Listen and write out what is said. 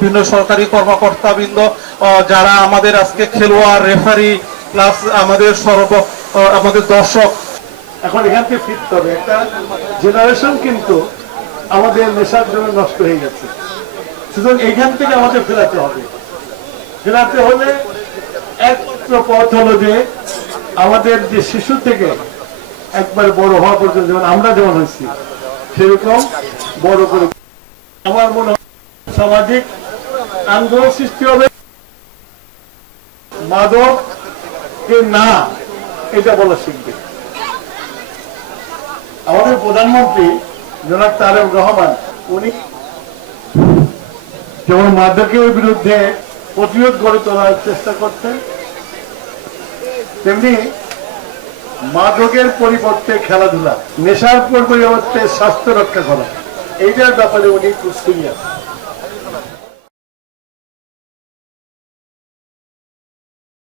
বিভিন্ন সরকারি কর্মকর্তাবৃন্দ যারা আমাদের আজকে খেলোয়াড়, রেফারি প্লাস আমাদের দর্শক, এখন এখান থেকে ফিরতে হবে। একটা জেনারেশন কিন্তু আমাদের নেশার জন্য নষ্ট হয়ে গেছে, সুতরাং এইখান থেকে আমাদের ফেরাতে হবে। ফেরাতে হলে একমাত্র পথ হলো যে আমাদের যে শিশু থেকে একবার বড় হওয়া পর্যন্ত, যেমন আমরা যেমন হয়েছি সেরকম বড় করে আমার মনে হয় সামাজিক আন্দোলন সৃষ্টি হবে। মাদক কে না এটা বলা শিখবে। আমাদের প্রধানমন্ত্রী জনাব তারেক রহমান উনি যেমন মাদকের বিরুদ্ধে প্রতিরোধ গড়ে তোলার চেষ্টা করছেন, তেমনি মাদকের পরিবর্তে খেলাধুলা, নেশার পরিবর্তে স্বাস্থ্য রক্ষা করা, এইটার ব্যাপারে উনি খুব সিরিয়াস।